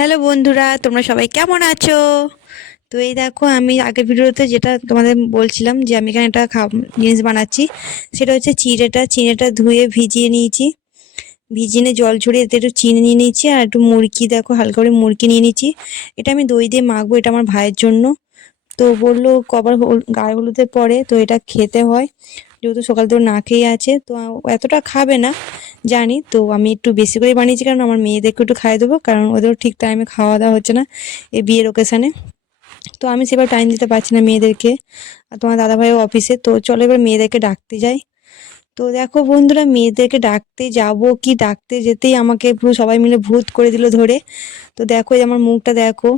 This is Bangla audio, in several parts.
হ্যালো বন্ধুরা, তোমরা সবাই কেমন আছো? তো এই দেখো, আমি আগের ভিডিওতে যেটা তোমাদের বলছিলাম যে আমি এখানে একটা জিনিস বানাচ্ছি, সেটা হচ্ছে চিড়েটা। চিড়েটা ধুয়ে ভিজিয়ে নিয়েছি। ভিজিয়ে জল ছড়িয়ে এতে একটু চিনি নিয়ে নিয়েছি আর একটু মুরগি দেখো হালকা করে মুরগি নিয়ে নিয়েছি। এটা আমি দই দিয়ে মাখবো, এটা আমার ভাইয়ের জন্য। তো বলল কবার গায়ে হলুদের পরে, তো এটা খেতে হয়। যেহেতু সকাল থেকে না খেয়ে আছে, তো এতটা খাবে না, জানি। তো আমি একটু বেশি করে বানিয়েছি, কারণ আমার মেয়েদেরকে একটু খাইয়ে দেবো, কারণ ওদেরও ঠিক টাইমে খাওয়া দাওয়া হচ্ছে না এই বিয়ের ওকেশানে তো আমি সেবার টাইম দিতে পারছি না মেয়েদেরকে, আর তোমার দাদাভাইও অফিসে তো চলো এবার মেয়েদেরকে ডাকতে যাই। তো দেখো বন্ধুরা, মেয়েদেরকে ডাকতে যাব কি, ডাকতে যেতেই আমাকে পুরো সবাই মিলে ভূত করে দিল ধরে। তো দেখো আমার মুখটা দেখো।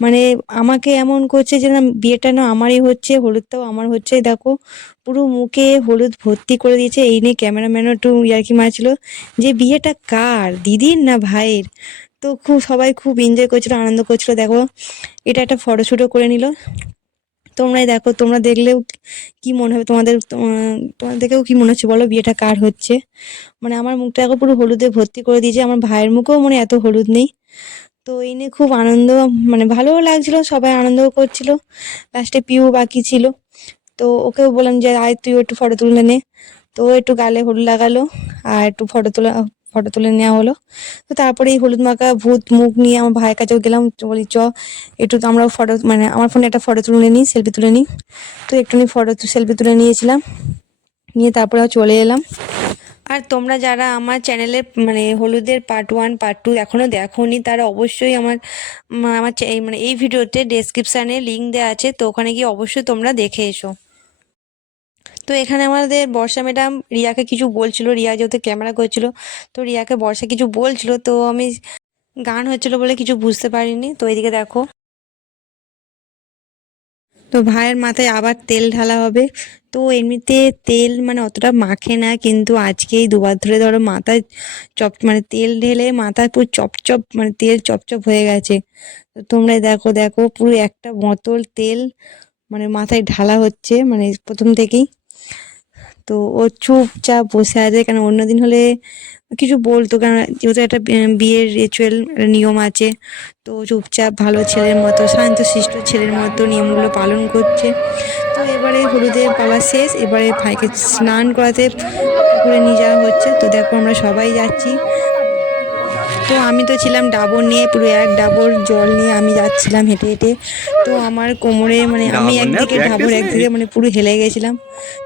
মানে আমাকে এমন করছে যে না, বিয়েটা না আমারই হচ্ছে, হলুদটাও আমার হচ্ছে, দেখো। পুরো মুখে হলুদ ভর্তি করে দিয়েছে, এই নিয়ে ক্যামেরাম্যানও একটু ইয়ার্কি মারছিল। যে বিয়েটা কার? দিদির না ভাইয়ের? তো খুব, সবাই খুব এনজয় করছিল, আনন্দ করছিল, দেখো। এটা একটা ফটোশ্যুটও করে নিল। তোমরাই দেখো, তোমরা দেখলেও কি মনে হবে তোমাদের, তোমা- তোমাদের দেখেও কি মনে হচ্ছে? বলো, বিয়েটা কার হচ্ছে? মানে আমার মুখটা এখন পুরো হলুদে ভর্তি করে দিয়েছে, আমার ভাইয়ের মুখেও মানে এত হলুদ নেই। তো এই নিয়ে খুব আনন্দ মানে ভালোও লাগছিল, সবাই আনন্দও করছিল। লাস্টে পিউ বাকি ছিল। তো ওকেও বললাম যে, আয় তুই একটু ফটো তুলে নে। তো একটু গালে হলুদ লাগালো, আর একটু ফটো তোলা ফটো তুলে নেওয়া হলো। তো তারপরে এই হলুদ মাখা, ভূত মুখ নিয়ে আমার ভাইয়ের কাছেও গেলাম। বলি, চ, একটু আমরাও ফটো মানে আমার ফোনে একটা ফটো তুলে নিই সেলফি তুলে নিই। তো একটু একটুখানি ফটো সেলফি তুলে নিয়েছিলাম। নিয়ে তারপরে চলে এলাম। আর তোমরা যারা আমার চ্যানেলে মানে হলুদের পার্ট ওয়ান পার্ট টু এখনও দেখোনি, তারা অবশ্যই আমার আমার মানে এই ভিডিওতে ডেসক্রিপশানে লিঙ্ক দেওয়া আছে, তো ওখানে গিয়ে অবশ্যই তোমরা দেখে এসো। তো এখানে আমাদের বর্ষা ম্যাডাম রিয়াকে কিছু বলছিল, রিয়া যেহেতু ক্যামেরা করছিল, তো রিয়াকে বর্ষা কিছু বলছিল, তো আমি গান হচ্ছিল বলে কিছু বুঝতে পারিনি, তো এদিকে দেখো। তো ভাইয়ের মাথায় আবার তেল ঢালা হবে। তো এমনিতে তেল মানে অতটা মাখে না, কিন্তু আজকেই দুবার ধরে ধরো মাথায় চপ মানে তেল ঢেলে মাথায় পুরো চপচপ মানে তেল চপচপ হয়ে গেছে। তো তোমরা দেখো দেখো পুরো একটা বোতল তেল মানে মাথায় ঢালা হচ্ছে মানে প্রথম থেকেই। তো ও চুপচাপ বসে আছে, কেন অন্যদিন হলে কিছু বলতো, কেন যেহেতু একটা বিয়ের রিচুয়াল নিয়ম আছে, তো চুপচাপ ভালো ছেলের মতো, শান্তশিষ্ট ছেলের মতো নিয়মগুলো পালন করছে। তো এবারে হলুদের পালা শেষ, এবারে ভাইকে স্নান করাতে পুকুরে নিয়ে যাওয়া হচ্ছে। তো দেখো আমরা সবাই যাচ্ছি তো আমি তো ছিলাম ডাবর নিয়ে পুরো এক ডাবর জল নিয়ে আমি যাচ্ছিলাম হেঁটে হেঁটে। তো আমার কোমরে মানে আমি একদিকে ডাবর একদিকে মানে পুরো হেলে গেছিলাম।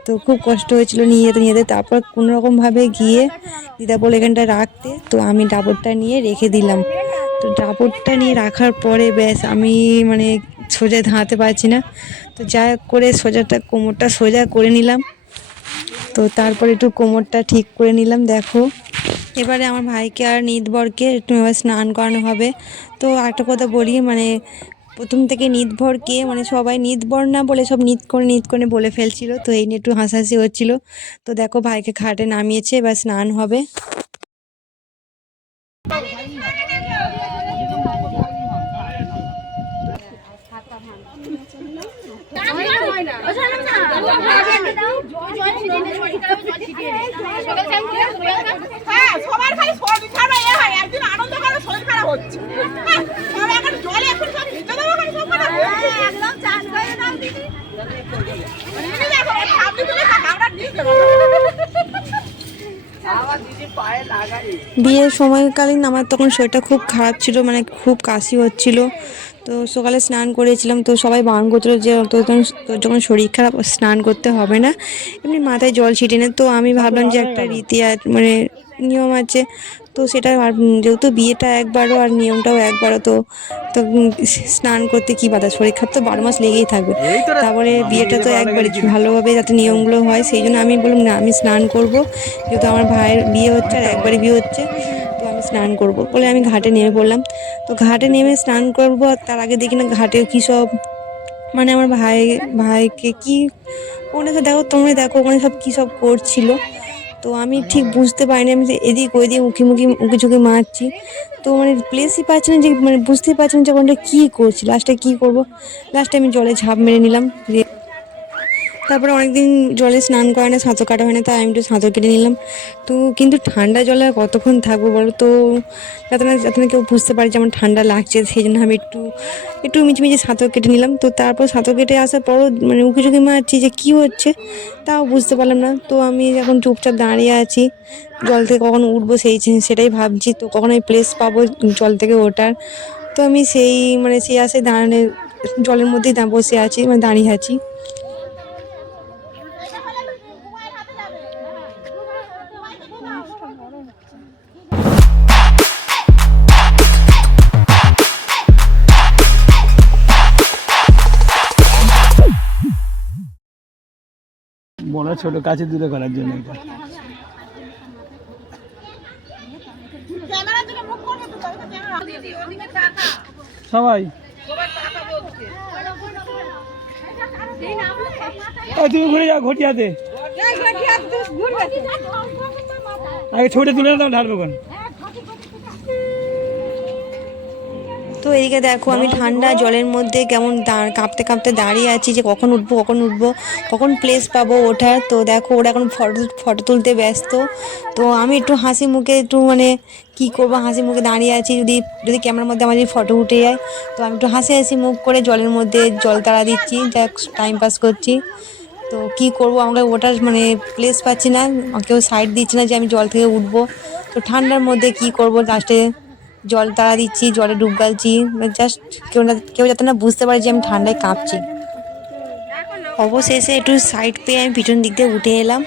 তো খুব কষ্ট হয়েছিল নিয়ে যেতে নিয়ে যেতে। তারপর কোনো রকম ভাবে গিয়ে দিদা বলে এখানটা রাখতে তো আমি ডাবরটা নিয়ে রেখে দিলাম। তো ডাবরটা নিয়ে রাখার পরে ব্যাস আমি মানে সোজা দাঁড়াতে পারছি না। তো যা করে সোজাটা কোমরটা সোজা করে নিলাম। তো তারপরে একটু কোমরটা ঠিক করে নিলাম দেখো। এবারে আমার ভাইকে আর নিদবরকে একটু এবার স্নান করানো হবে। তো একটা কথা বলি মানে প্রথম থেকে নিদভরকে মানে সবাই নিদবর না বলে সব নিত করে নিত করে বলে ফেলছিল। তো এই নিয়ে একটু হাসাহাসি হচ্ছিল। তো দেখো ভাইকে খাটে নামিয়েছে, এবার স্নান হবে হ্যাঁ, সবার খালি শরীর খারাপ এ হয়, একদিন আনন্দ করো, শরীর খারাপ হচ্ছে। হ্যাঁ, সব এখন জলে এখন সব ভিজে দেবো, এখন সব খারাপ হচ্ছে। নিয়ে দেখো, এই সামনে তুলে থাক, আমরা নিয়ে দেবো। বিয়ের সময়কালীন আমার তখন শরীরটা খুব খারাপ ছিল মানে খুব কাশি হচ্ছিল। তো সকালে স্নান করেছিলাম, তো সবাই বারণ করছিল যে তোর তখন তোর যখন শরীর খারাপ, স্নান করতে হবে না। এমনি মাথায় জল ছিটিয়ে না। তো আমি ভাবলাম যে একটা রীতি মানে নিয়ম আছে। তো সেটা আর যেহেতু বিয়েটা একবারও আর নিয়মটাও একবারও তো তো স্নান করতে কি বাধা? শরীর খারাপ তো বারো মাস লেগেই থাকবে। তারপরে বিয়েটা তো একবারই ভালোভাবে যাতে নিয়মগুলো হয় সেই জন্য আমি বললাম না আমি স্নান করব। যেহেতু আমার ভাইয়ের বিয়ে হচ্ছে আর একবারই বিয়ে হচ্ছে তো আমি স্নান করব। বলে আমি ঘাটে নেমে পড়লাম। তো ঘাটে নেমে স্নান করব আর তার আগে দেখি না ঘাটে কী সব মানে আমার ভাই ভাইকে কি ওখানে দেখো তোমরা দেখো ওখানে সব কী সব করছিল। তো আমি ঠিক বুঝতে পারিনি, আমি যে এদিক ওইদিক উঁকিমুখি উঁকি ঝুঁকি মারছি। তো মানে প্লেসই পাচ্ছি না যে মানে বুঝতেই পারছি না যে ওটা কী করছি লাস্টে কী করব? লাস্টে আমি জলে ঝাঁপ মেরে নিলাম তারপরে অনেকদিন জলে স্নান করে না, সাঁতার কাটা হয় না, তাই আমি একটু সাঁতার কেটে নিলাম। তো কিন্তু ঠান্ডা জলে কতক্ষণ থাকব বলো তো? যাতে না যাতে না কেউ বুঝতে পারে যে আমার ঠান্ডা লাগছে, সেই জন্য আমি একটু একটু মিচিমিচি সাঁতার কেটে নিলাম। তো তারপর সাঁতার কেটে আসার পরও মানে উঁকি ঝুঁকি মারছি যে কী হচ্ছে, তাও বুঝতে পারলাম না। তো আমি এখন চুপচাপ দাঁড়িয়ে আছি। জল থেকে কখন উঠবো সেই সেটাই ভাবছি। তো কখন আমি প্লেস পাবো জল থেকে ওঠার? তো আমি সেই মানে সেই আসে দাঁড়ানো জলের মধ্যেই বসে আছি মানে দাঁড়িয়ে আছি। বড় ছোট কাছে দূরে করার জন্য এটা। ক্যামেরার দিকে মুখ করবে তো তবে তো ক্যামেরা দিদি ওদিকে তাকা সবাই। এই তুমি ঘুরে যাও ঘটিয়াতে। আগে ছবিটা তুলে দাও ঢালবো কোন তো এদিকে দেখো, আমি ঠান্ডা জলের মধ্যে কেমন কাঁপতে কাঁপতে দাঁড়িয়ে আছি যে কখন উঠবো কখন উঠবো, কখন প্লেস পাবো ওঠার। তো দেখো, ওরা এখন ফটো ফটো তুলতে ব্যস্ত। তো আমি একটু হাসি মুখে একটু মানে কি করব, হাসি মুখে দাঁড়িয়ে আছি। যদি যদি ক্যামেরার মধ্যে আমার যদি ফটো উঠে যায়, তো আমি একটু হাসি হাসি মুখ করে জলের মধ্যে জল তাড়া দিচ্ছি যা টাইম পাস করছি। তো কি করব, আমাকে ওটার মানে প্লেস পাচ্ছি না কেউ সাইড দিচ্ছে না যে আমি জল থেকে উঠবো। তো ঠান্ডার মধ্যে কি করব লাস্টে জল তাড়া দিচ্ছি, জলে ডুব গালছি জাস্ট কেউ না, কেউ যাতে না বুঝতে পারে যে আমি ঠান্ডায় কাঁপছি। অবশেষে একটু সাইড পেয়ে আমি পিছন দিক দিয়ে উঠে এলাম।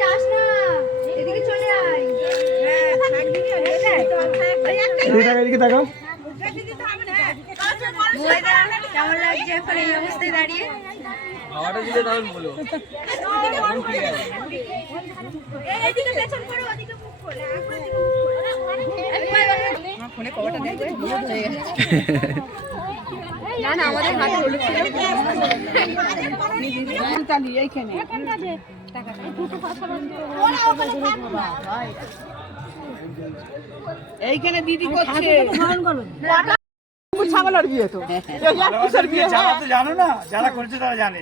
যাস না এদিকে চলে আয়। এদিকে তাকাও এদিকে তাকাও। কেমন লাগছে? এখন এই অবস্থায় দাঁড়িয়ে? এদিকে পেছন করো ওদিকে মুখ করে না না আমাদের হাতে হলুদ ছিল। তালি এইখানে এইখানে দিদি করছে। ছাগলের বিয়ে তো। এই বিয়ে যারা তো জানো না যারা করছে তারা জানে।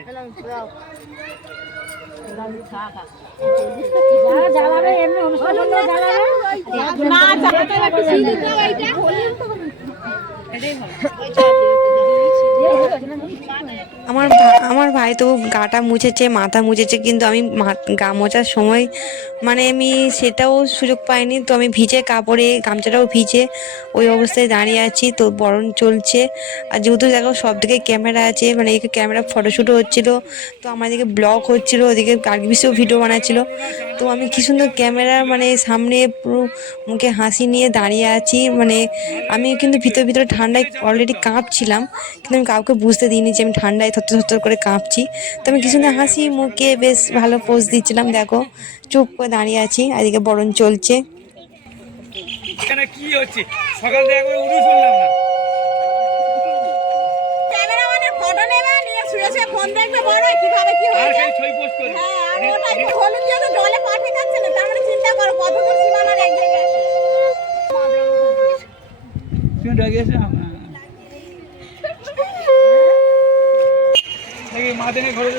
না জানাতে একটু সিঁদুর দাও এইটা আমার আমার ভাই তো গাটা মুছেছে, মাথা মুছেছে, কিন্তু আমি গা মোছার সময় মানে আমি সেটাও সুযোগ পাইনি। তো আমি ভিজে কাপড়ে, গামছাটাও ভিজে ওই অবস্থায় দাঁড়িয়ে আছি। তো বরণ চলছে। আর যেহেতু দেখো সব দিকে ক্যামেরা আছে মানে এদিকে ক্যামেরা ফটোশ্যুটও হচ্ছিল, তো আমার এদিকে ব্লগ হচ্ছিল, ওদিকে কার্গিসেও ভিডিও বানাচ্ছিল। তো আমি কি সুন্দর ক্যামেরা মানে সামনে পুরো মুখে হাসি নিয়ে দাঁড়িয়ে আছি। মানে আমি কিন্তু ভিতর ভিতরে ঠান্ডায় অলরেডি কাঁপছিলাম, কিন্তু আমি কাউকে বুঝতে দিইনি যে আমি ঠান্ডায় থর থর করে কাঁপছি। তো আমি কি সুন্দর হাসি মুখে বেশ ভালো পোজ দিচ্ছিলাম। দেখো চুপ করে দাঁড়িয়ে আছি আর এদিকে বরণ চলছে। এখানে কি হচ্ছে? সকাল থেকে একবার উঠু শুনলাম না। ক্যামেরাম্যানের ফটো নেবে নিয়ে শুয়েছে ফোন দেখবে বড় কীভাবে কি আর হয়েছে। খালি পোস্ট করে হ্যাঁ আর ওটাই তো হলুদ দিয়ে তো জলে পা ঠেকাচ্ছে না তার মানে চিন্তা করো কত দূর সীমানার এক জায়গায়। তুমি ডগে এসে ঘরে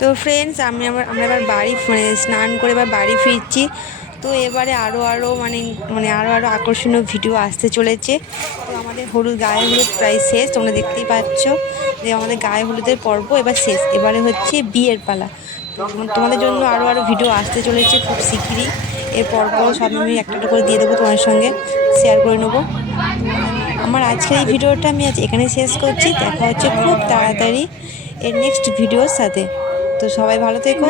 তো ফ্রেন্ডস আমি আবার আমরা এবার বাড়ি স্নান করে এবার বাড়ি ফিরছি। তো এবারে আরও আরও মানে মানে আরও আরও আকর্ষণীয় ভিডিও আসতে চলেছে। তো আমাদের হলুদ গায়ে হলুদ প্রায় শেষ, তোমরা দেখতেই পাচ্ছ। যে আমাদের গায়ে হলুদের পর্ব এবার শেষ। এবারে হচ্ছে বিয়ের পালা। তোমাদের জন্য আরও আরও ভিডিও আসতে চলেছে খুব শিগগিরই। এর পর্ব সব আমি একটা একটা করে দিয়ে দেবো তোমার সঙ্গে। শেয়ার করে নেব। আমার আজকের এই ভিডিওটা আমি আজ এখানে শেষ করছি। দেখা হচ্ছে খুব তাড়াতাড়ি এর নেক্সট ভিডিওর সাথে। তো সবাই ভালো থেকো।